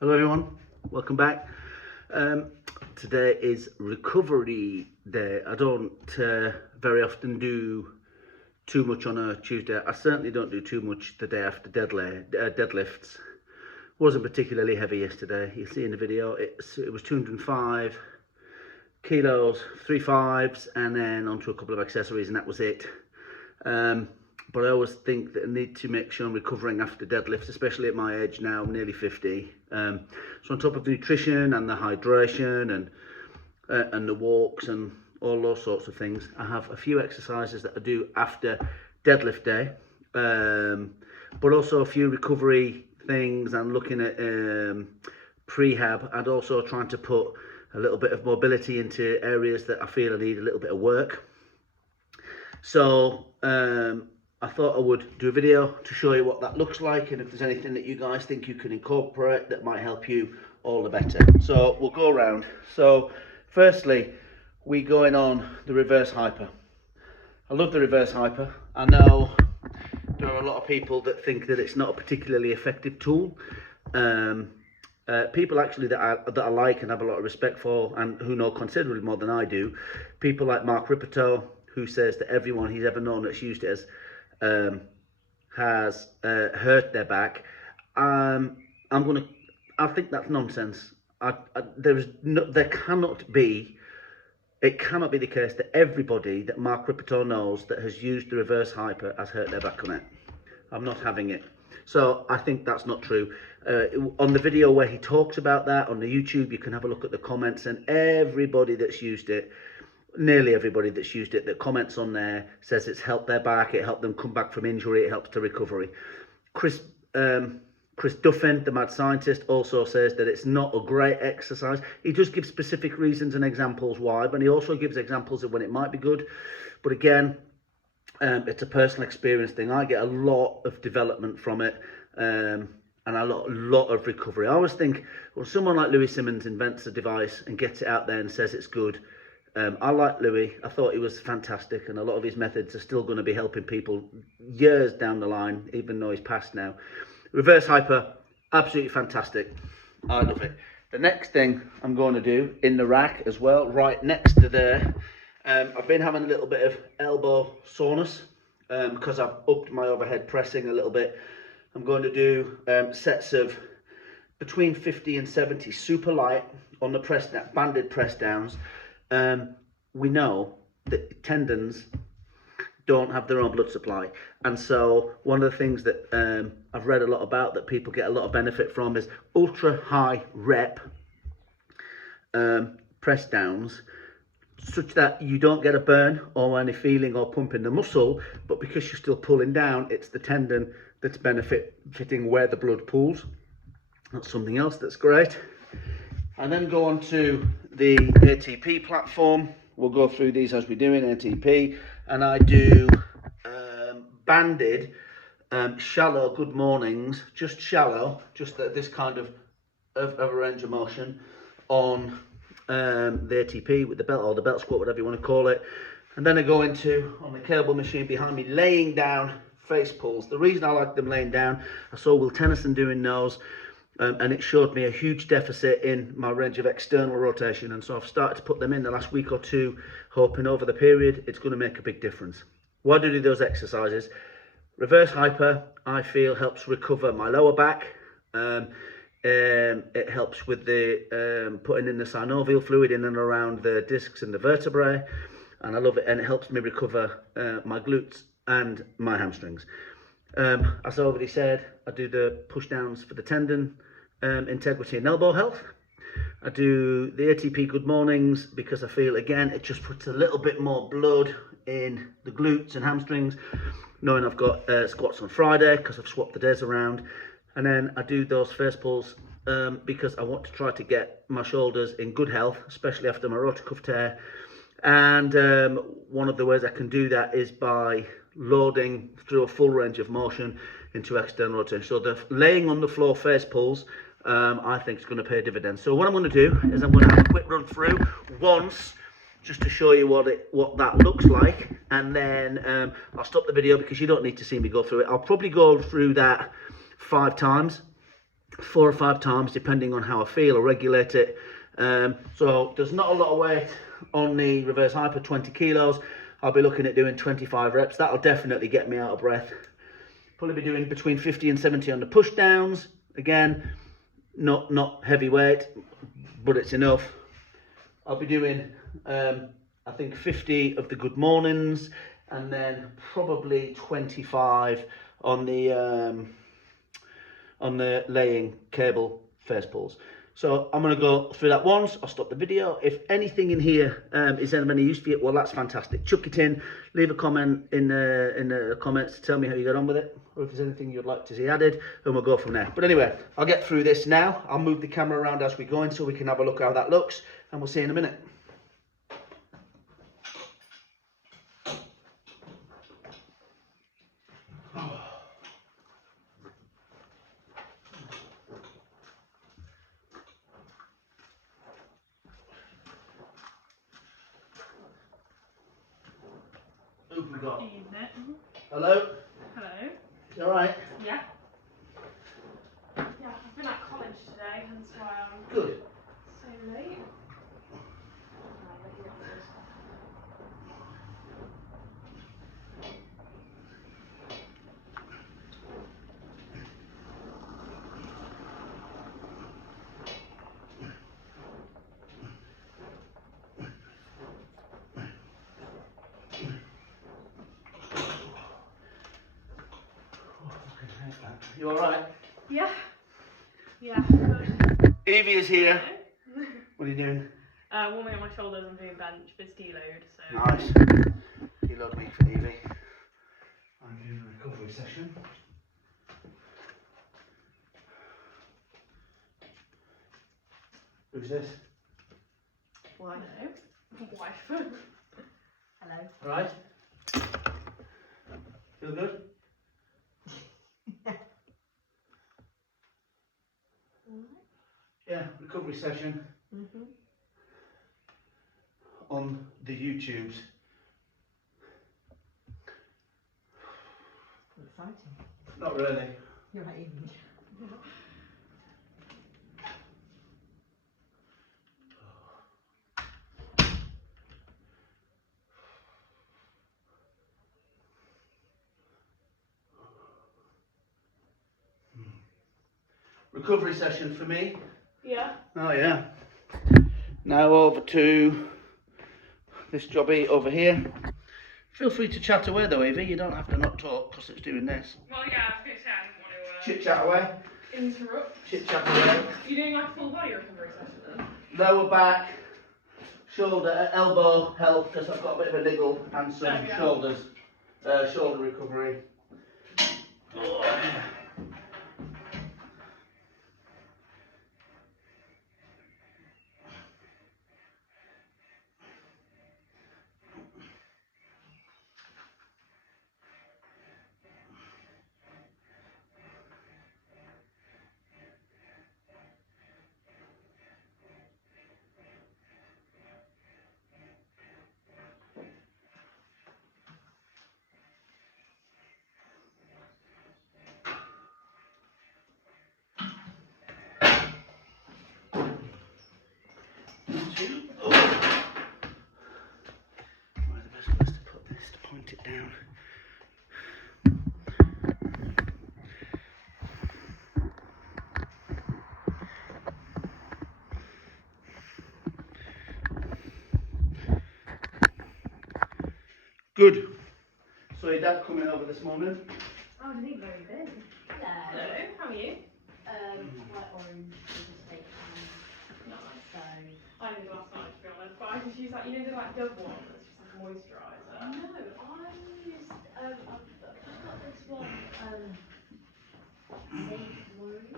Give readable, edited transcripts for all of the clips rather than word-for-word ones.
Hello everyone, welcome back. Today is recovery day. I don't very often do too much on a Tuesday. I certainly don't do too much the day after deadlifts. Wasn't particularly heavy yesterday. You see in the video, it was 205 kilos, 3 5s, and then onto a couple of accessories, and that was it. But I always think that I need to make sure I'm recovering after deadlifts, especially at my age now, nearly 50. So on top of the nutrition and the hydration and the walks and all those sorts of things, I have a few exercises that I do after deadlift day, but also a few recovery things and looking at prehab, and also trying to put a little bit of mobility into areas that I feel I need a little bit of work. So I thought I would do a video to show you what that looks like, and if there's anything that you guys think you can incorporate that might help you, all the better. So we'll go around. So firstly, we going on the reverse hyper. I love the reverse hyper. I know there are a lot of people that think that it's not a particularly effective tool. People actually that I like and have a lot of respect for, and who know considerably more than I do. People like Mark Ripperto, who says that everyone he's ever known that's used it has hurt their back. I think that's nonsense. It cannot be the case that everybody that Mark Ripperto knows that has used the reverse hyper has hurt their back on it. I'm not having it. So I think that's not true. On the video where he talks about that on the YouTube, you can have a look at the comments, and everybody that's used it, nearly everybody that's used it, that comments on there says it's helped their back, it helped them come back from injury, it helps to recovery. Chris Duffin, the mad scientist, also says that it's not a great exercise. He does give specific reasons and examples why, but he also gives examples of when it might be good. But again, it's a personal experience thing. I get a lot of development from it, and a lot of recovery. I always think when someone like Louis Simmons invents a device and gets it out there and says it's good, I like Louis. I thought he was fantastic, and a lot of his methods are still going to be helping people years down the line, even though he's passed now. Reverse hyper, absolutely fantastic. I love it. The next thing I'm going to do in the rack as well, right next to there, I've been having a little bit of elbow soreness because I've upped my overhead pressing a little bit. I'm going to do sets of between 50 and 70 super light on the banded press downs. We know that tendons don't have their own blood supply, and so one of the things that I've read a lot about that people get a lot of benefit from is ultra high rep press downs, such that you don't get a burn or any feeling or pump in the muscle, but because you're still pulling down, it's the tendon that's benefiting where the blood pools. That's something else that's great. And then go on to the ATP platform. We'll go through these as we do in ATP, and I do banded shallow good mornings, just shallow, just this kind of a range of motion on the ATP with the belt, or the belt squat, whatever you want to call it. And then I go into, on the cable machine behind me, laying down face pulls. The reason I like them laying down, I saw Will Tennyson doing those, and it showed me a huge deficit in my range of external rotation, and so I've started to put them in the last week or two, hoping over the period it's going to make a big difference. Why do I do those exercises? Reverse hyper, I feel, helps recover my lower back. It helps with the putting in the synovial fluid in and around the discs and the vertebrae, and I love it, and it helps me recover my glutes and my hamstrings. As I already said, I do the push downs for the tendon integrity and elbow health. I do the ATP good mornings because I feel, again, it just puts a little bit more blood in the glutes and hamstrings, knowing I've got squats on Friday because I've swapped the days around. And then I do those face pulls because I want to try to get my shoulders in good health, especially after my rotator cuff tear. And one of the ways I can do that is by loading through a full range of motion into external rotation. So the laying on the floor face pulls, I think it's going to pay dividends. So what I'm going to do is I'm going to have a quick run through once, just to show you what that looks like, and then I'll stop the video because you don't need to see me go through it. I'll probably go through that 5 times, 4 or 5 times, depending on how I feel or regulate it. So there's not a lot of weight on the reverse hyper, 20 kilos. I'll be looking at doing 25 reps. That'll definitely get me out of breath. Probably be doing between 50 and 70 on the push downs. Again, not heavy weight, but it's enough. I'll be doing, I think 50 of the good mornings, and then probably 25 on the laying cable face pulls. So I'm going to go through that once. I'll stop the video. If anything in here is of any use for you, well, that's fantastic. Chuck it in. Leave a comment in the comments to tell me how you got on with it, or if there's anything you'd like to see added, and we'll go from there. But anyway, I'll get through this now. I'll move the camera around as we go in so we can have a look how that looks, and we'll see you in a minute. Who have we got? Evening. Hello? Hello. You alright? Yeah. Yeah, I've been at college today, hence why I'm Good. so late. You alright? Yeah. Yeah, good. Evie is here. Hello. What are you doing? Warming up my shoulders and doing bench for deload, so. Nice. Deload week for Evie. I'm doing a recovery session. Who's this? Wife. Hello. Wife. Hello. Alright? Feel good? Yeah, recovery session on the YouTubes. Exciting. Not really. You're right, Evie. Recovery session for me. Yeah. Oh yeah. Now over to this jobby over here. Feel free to chat away though, Evie. You don't have to not talk because it's doing this. Well, yeah, I was going to say I didn't want to Chit chat away. interrupt. Chit chat away. Are you doing like a full body recovery session then? Lower back, shoulder, elbow help because I've got a bit of a niggle, and some Oh, yeah. shoulder recovery. Oh, yeah. Where's the best place to put this to point it down? Good. So your dad coming over this morning? Oh, I didn't know you did. Hello. Hello, how are you? Quite orange with a steak pan. Nice. So, I did last night to be honest, but I just use like, you know, the like Dove one that's just like a moisturiser. no, I used, I've just got this one, Safe Worry.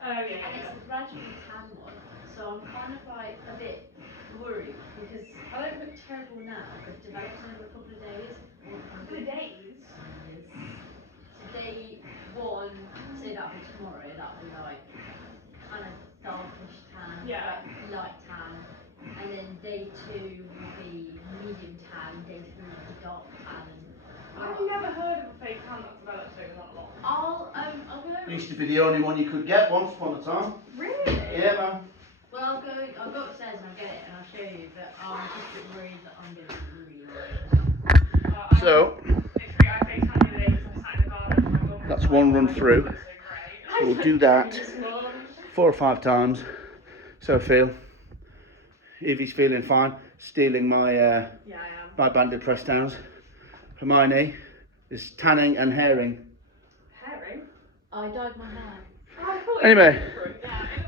Oh, yeah, And it's yeah. the gradually tan one. So I'm kind of like a bit worried because I don't look terrible now, but it develops in over a couple of days. For the days. Yes. So day one, say that'll be tomorrow, that'll be like kind of darkish tan, Yeah. like light tan. And then day two will be medium tan, day three will be dark tan. And I've never heard of a fake tan that's developed over that long. I'll I'll go. Used to be the only one you could get once upon a time. Really? Yeah, man. Well, I'll go upstairs and I'll get it and I'll show you, but I'm just a bit worried that I'm going to be really worried. So, Literally, I FaceTimed you today because I'm sat in the garden. My mum was that's like, one "Oh run my through. God, that's so great." We'll do that Just one. 4 or 5 times. So I feel. Evie's feeling fine. Stealing my Yeah, I am. my banded press downs. Hermione is tanning and hairing. Herring? I dyed my hair. Oh, I thought it Anyway, was different.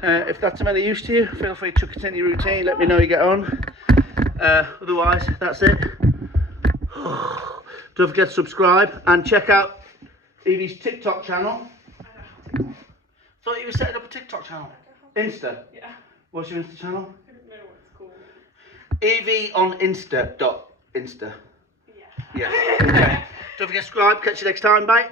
Yeah. if that's of any use to you, feel free to continue your routine. Let me know how you get on. Otherwise, that's it. Don't forget to subscribe and check out Evie's TikTok channel. Thought you were setting up a TikTok channel. Insta. Yeah. What's your Insta channel? I don't know what it's called. Evie on Insta. Insta. Yeah. Yeah. Okay. Don't forget to subscribe. Catch you next time. Bye.